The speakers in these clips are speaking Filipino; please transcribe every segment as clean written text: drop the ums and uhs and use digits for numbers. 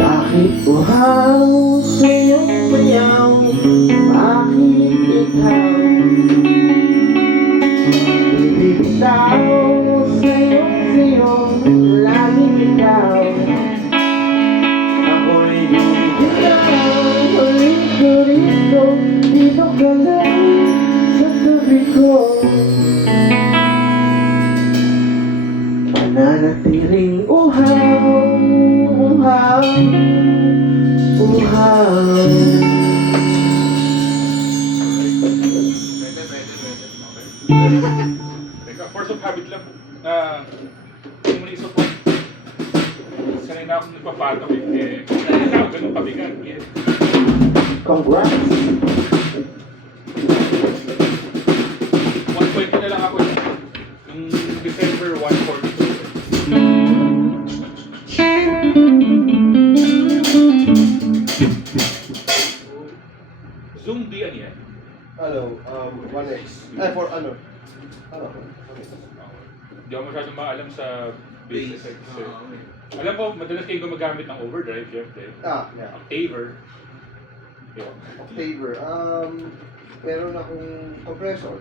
Bakit buhaw sa iyong bayaw? Bakit ikaw bibitaw sa iyong siyong laging ikaw? Ako'y bibitaw rito, dito ka lang sa tabi ko. Mananatiling uhaw, uhaw, uhaw. Teka, force of habit lang. Hindi mo na-support. Sanay na akong nagpapatok eh. Sanay na ako ganun kabigat. Congrats! 120 na lang ako eh. Yung December 142. Zoom D ano yan? Ano, 1x. Ay, for ano? Ano? Hindi ako masyadong maalam sa business sector. Alam mo, madalas kayong gumagamit ng overdrive, syempre. Yeah. Octaver. Yun. Octaver. Meron akong compressor.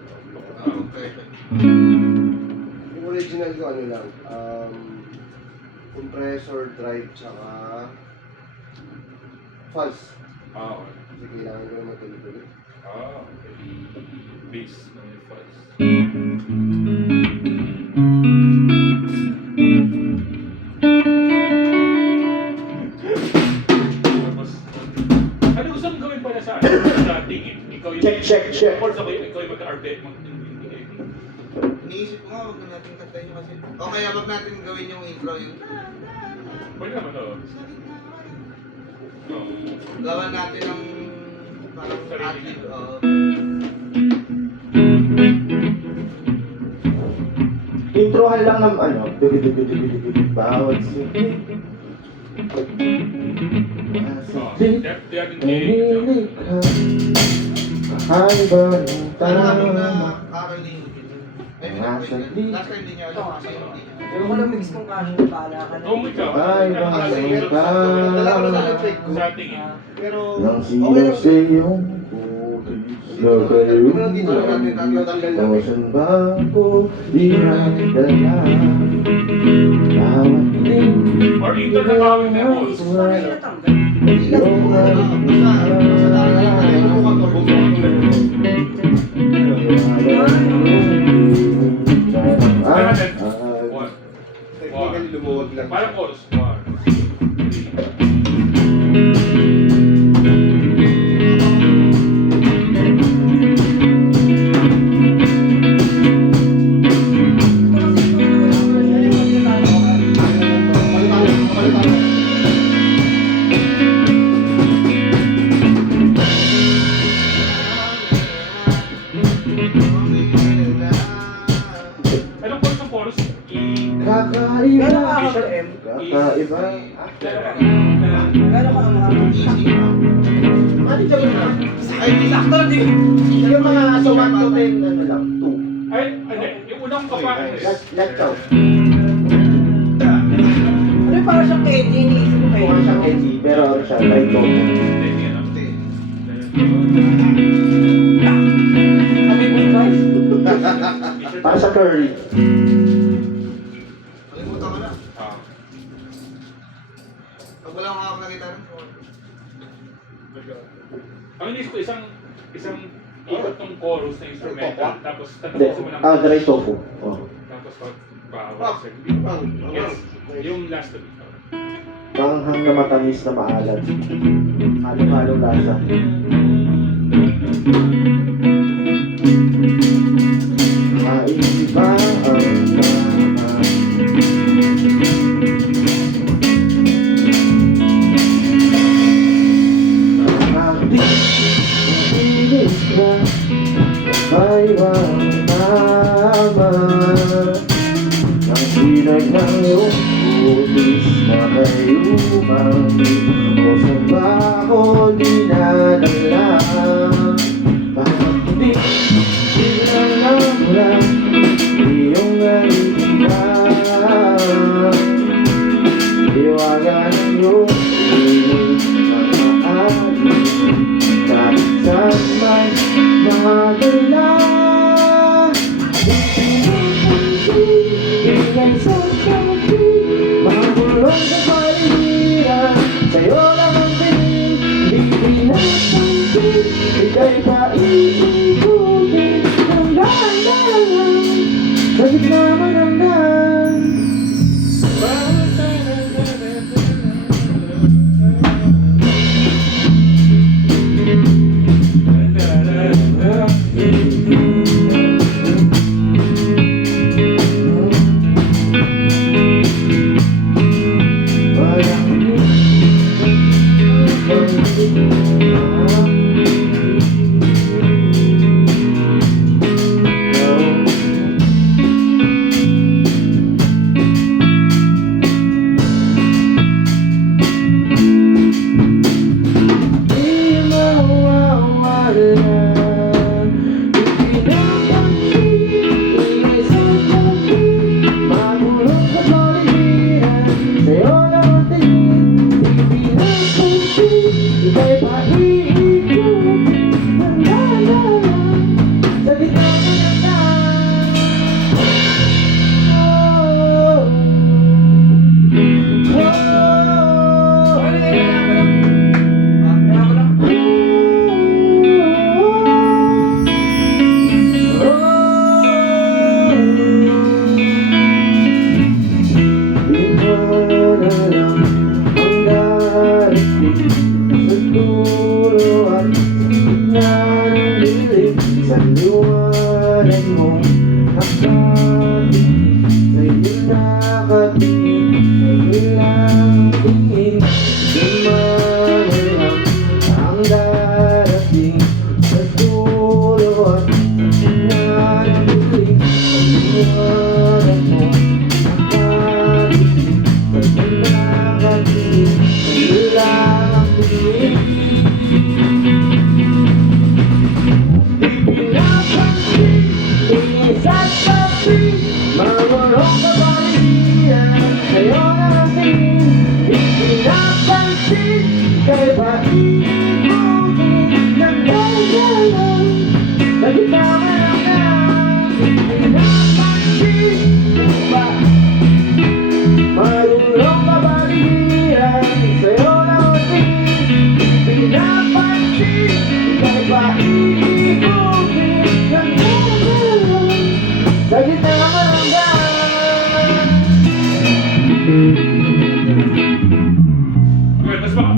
Yung original ko, ano lang, compressor, drive, tsaka fuzz. Okay. Kasi kailangan ko naman tuloy-tuloy. Base ng fuzz. Tapos, ano gusto mong gawin pala sa tingin? Ikaw yung... Check. Of course, ikaw yung mag-RP. Iniisip ko nga, huwag na natin kantayin kasi. O kaya wag natin gawin yung intro yung Pwede naman to. gawan natin ng parang Sarili. ad-lib. Introhan lang ng ano, bawat sige. Nanilig ka, mahal ba ng Pero kami na tama? Caroline. Ay, Nasa last time hindi niya alam kasi hindi niya. Pero ko lang mix kong kanin, bahala ka na. Kung ikaw, Ay, bakit ba? Dala ko sa electric ko. sa tingin. Pero, Nang okay sila lang. sa iyong putis na kayo Pero dito lang natin tatanggal lang. Kawasan ba ako dinadala? Bawat din Or intro na tawag na mo. Isip ko na yung natanggal. Hindi lang po, basta dahil natin yung mukhang turbo. Technically lumuwag lang. Parang chorus. 1, 3. Anong chorus ng chorus? Kakaiba Gano'n ka ako M? Kakaiba Gano'n ka ang mga Easy. Ano dyan na? Ay, sakto din. Yung mga so 1 to 10 ano lang, 2 Ay, hindi. Yung unang kapaan. Let's go. Ano yung parang siyang Kenny, iniisip ko kayo. Mukha siyang Kenji, pero ano siya, right to. Kami mo guys. Para sa curry. Kalimutan ko na. Pag wala akong hawak na gitara. Ang inisip ko, isang ikot ng chorus na instrumental, tapos Hindi, tatapusin mo ng dry tofu. Oh. tapos bawal. Yes, yung last of it. Panghang na matamis na maalat. Halong-halong lasa. Maiba ang tama. Mahilig ka, maiba ang tama. Ang sinag ng iyong putis na kayuman, o saan ba ako dinadala? Bakit hindi sinanang lang iyong naiiwan? Iwagan ang iyong iikutin ng dahan-dahan sa gitna man ng daan.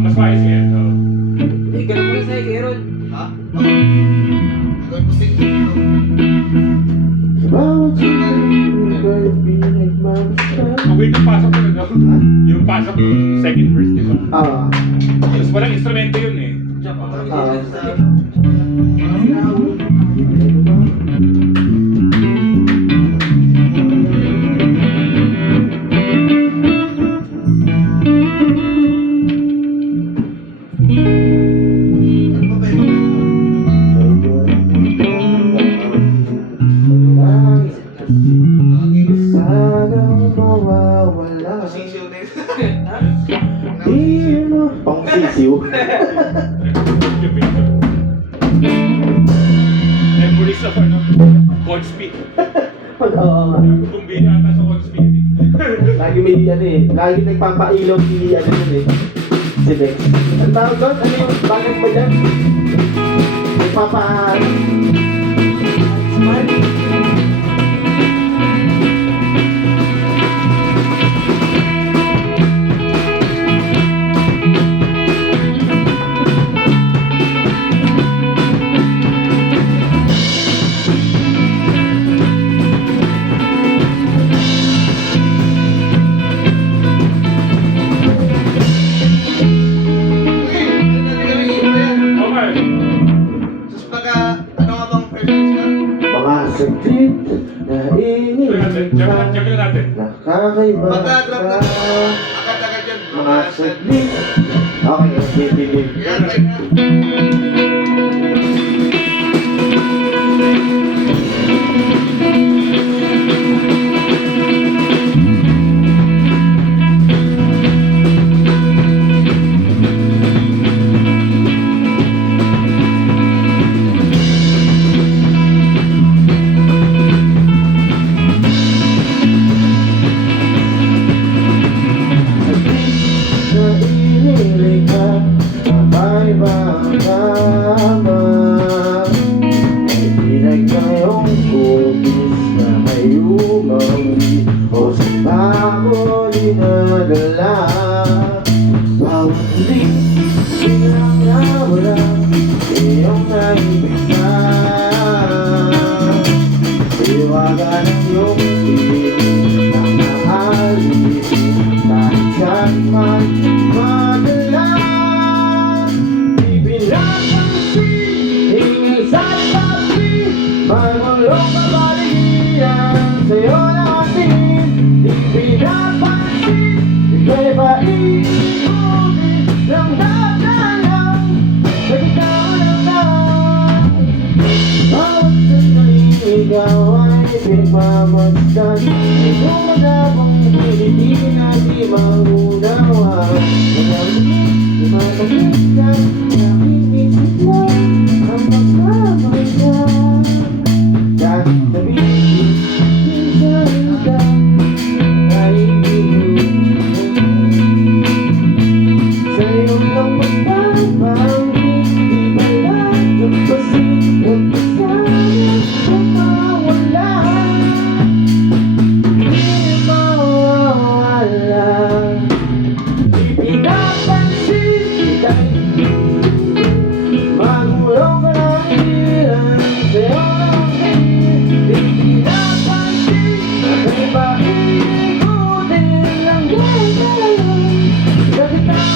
Mas maayos yan. Eh, ganun mo sa'yo, Keron. Ha? Oo. Gawin ko sing dito. Kung yung pasok talaga, yung pasok, second verse, di ba? Tapos walang instrumento yun eh. Diyan pa kami Ah. dito sa... Ano ba ba yung sisiw na yun? Pang sisiw. Memories of ano, Godspeed. Oo nga. Bumili ata sa Godspeed. Lagi may ano eh. Lagi nagpapailaw si ano yun eh. Si Dex. Ang tawag doon? Ano yung bakit ba dyan? Nagpapa... Smart? Okay. Tapos pagka, ano nga bang versions ka? Mga saglit na Check lang natin. nakakaiba Pagka-drop ka. na agad-agad yun. Mga saglit. Okay, sige. Yan, teka. Na inilikha, kakaiba pinagmamasdan. May gumagabang hindi na di maunawa. Di matagit na aking isip lang ang magmamahal. Kahit sabihin, minsan ka ay hindi sa'yo lang magpapang hindi pala nagpasin. Huwag ka sana mawala. Hindi mawawala. Ipinapansin kita'y magulong ka ng hirap. Sa'yo lang hindi pinapansin. Sa'yo ba iikutin lang gano'n? Bakit ako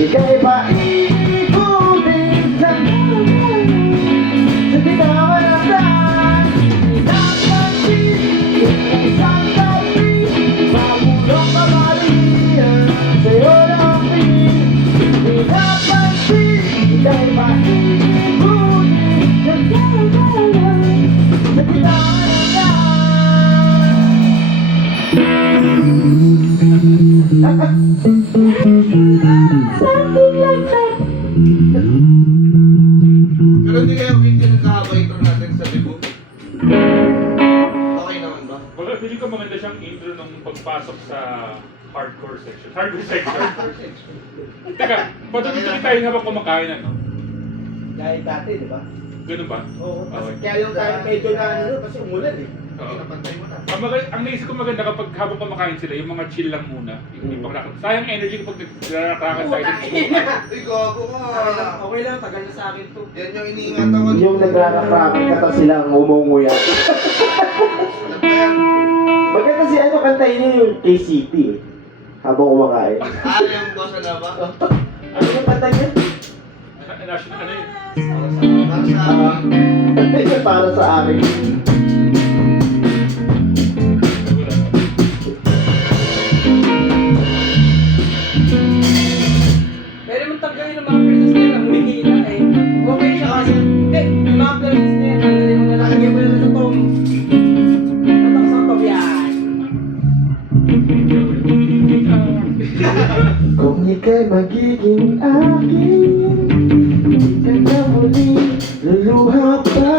ika'y ba iikutin lang sa pinakawalan? Pinapansin, isang tabi, magulong ka marihan, sa'yo lang pinapansin, ika'y ba iikutin lang sa pinakawalan? Pero hindi kayo hindi nagkakabay ito natin sa libo. Okay naman ba? Wala, feeling ko maganda siyang intro nung pagpasok sa hardcore section. Hardcore section. Teka, patutuloy tayo habang kumakain ano? Dahil dati, di ba? Ganun ba? Oo, Okay. kaya yung tayo medyo na ano, kasi umulan eh. Oo. Pinapantay mo na. Ang naisip ko maganda kapag habang kumakain sila, yung mga chill lang muna. Hindi pang lakad. Sayang energy kapag naglalakrakan tayo. Ay, gago ka. Okay lang, tagal na sa akin to. Yan yung iniingatan ko. Yung nagrarakrakan ka tapos silang umunguya. Alam ba yan? Maganda si ano kantayin niya yung KCP eh. Habang kumakain. Ah, yung boss na ba? Ano yung kanta niya? National, ano yun? Para sa akin. Para sa akin. Wala. Pwede mong tanggalin ng mga princess na yan, humihina eh. Okay siya kasi, hindi, yung mga princess na yan, tanggalin mo na lang, lagyan mo na lang sa tom. Tatak sa tom yan. Kung ika'y magiging akin, di ka na muli luluha pa.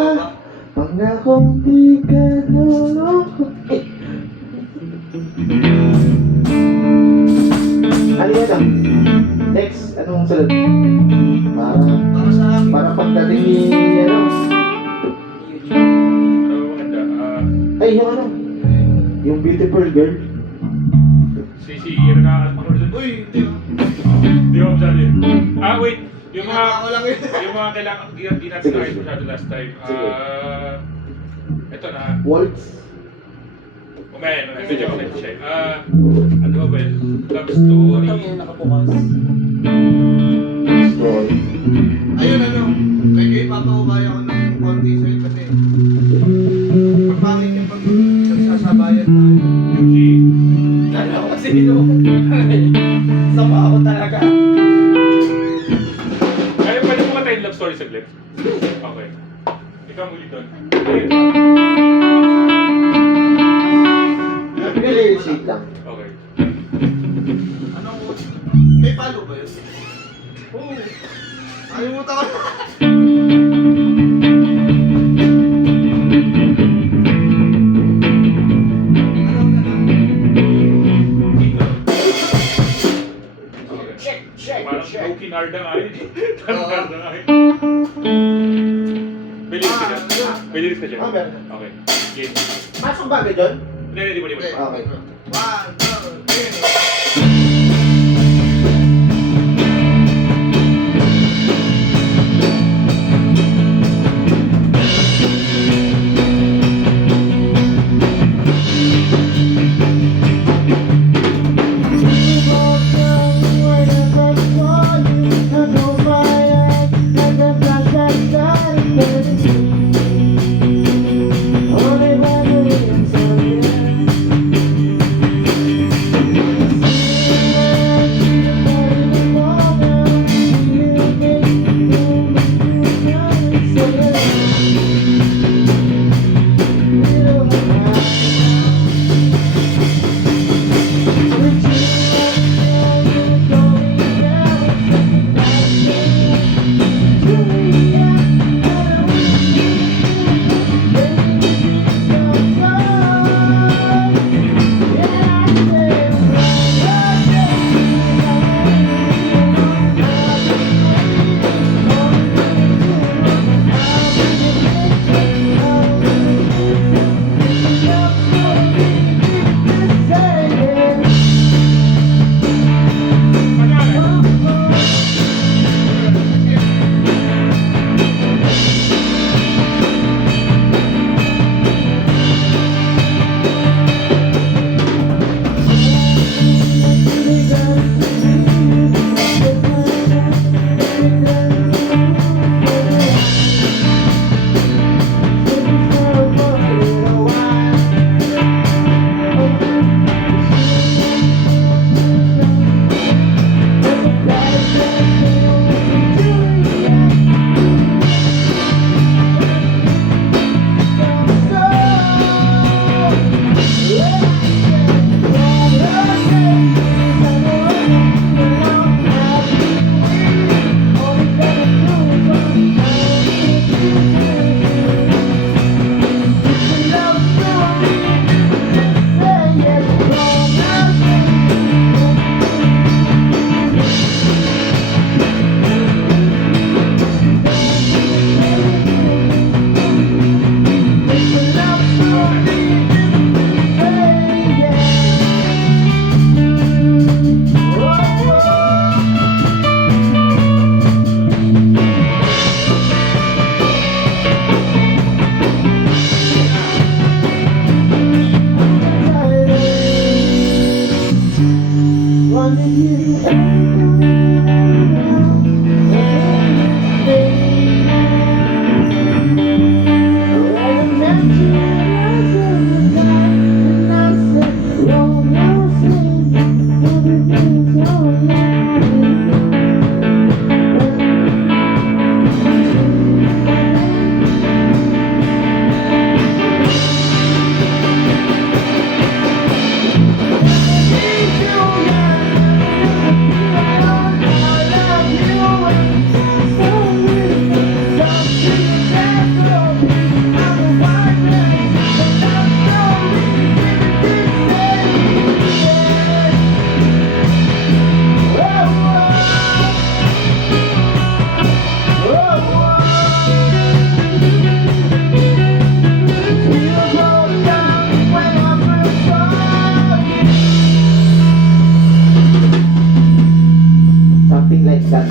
Pangakong di ka luloko. Ano yan ah? Next, anong sunod? Para sa akin. Para pagdating ni ano? Ano maganda? Ay, yung ano? Yung beautiful girl. Si Renata Marlon. Uy, hindi ah. Di ba masyado yun? Wait. Yung mga, Ginagawa ko lang yun. yung mga kailangan, di natin Sige, nakayos sige. masyado last time. Sige. Ito na. Waltz. Umayan, medyo comment siya. Ano ba, well, love story. Ito yung nakabukas. Story. Ayun ano, medyo ipapakubaya ko ng konti sa'yo kasi pagpangit yung pag nagsasabayan tayo. Yuji. Ano kasi ito? Sama ako talaga. Kaya pwede mo tayo love story saglit? Okay. Ikaw muli doon. Nag-realisate lang. Okay. Ano, may paano Nanalo ba yun? Oo. Nakalimutan ko. Parang Loki Narda nga yun. Narda nga yun. Bilis ka dyan. Bilis ka dyan. Okay. Okay. Game. Pasok ba agad yun? Hindi, di ba? Okay. 1, 2, 3.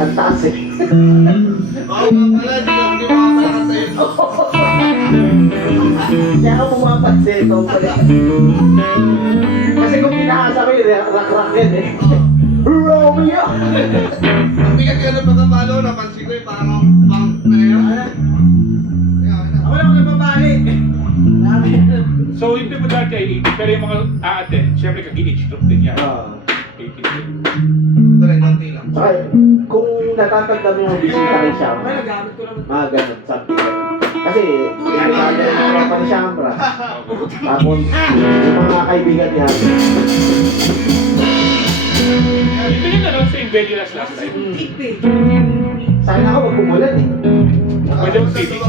Ang taas eh. Oo nga pala, di ba makakanta yun? Kaya ako pumapansin ito pala. Kasi kung pinahasa ko yun, rak-rak yan eh. Romeo! Ang bigat ka ng pagkapalo, napansin ko yung parang pang na yun. Ako lang nagpapali. So, hindi mo dati ay 80, pero yung mga aaten, syempre kag-age group din yan. Ah. 80 din. Ito rin, konti lang. Saka, kung natatagdam yung bisita kay Sham, Ay, nagamit ko lang. mga ganun, something like that. Kasi, pinagkakaroon pa ni Shambra. Tapos, yung mga kaibigan niya, Tingnan na lang same venue as last time. Tip eh. Sana ako wag umulan eh. Pwede yung swimming.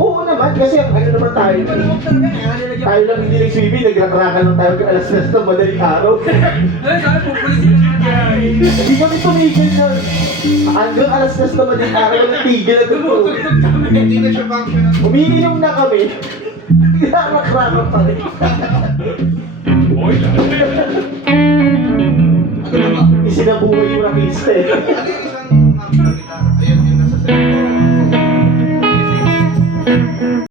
Oo naman, kasi ano naman tayo. Di ba naman talaga eh? Ano nilagyan? Tayo lang hindi nag-swimming, nagrakrakan lang tayo alas 3 ng madaling araw. Ay, sabi po, pulisin na natin. Hindi kami tumigil doon. Hanggang alas 3 ng madaling araw, natigil na doon. Tumutugtog kami. Hindi na siya functional. Umiinom na kami. Nakrakan pa rin. Oy, lahat. Ano na ba? Isinabuhay yung rakista eh. Ano yung isa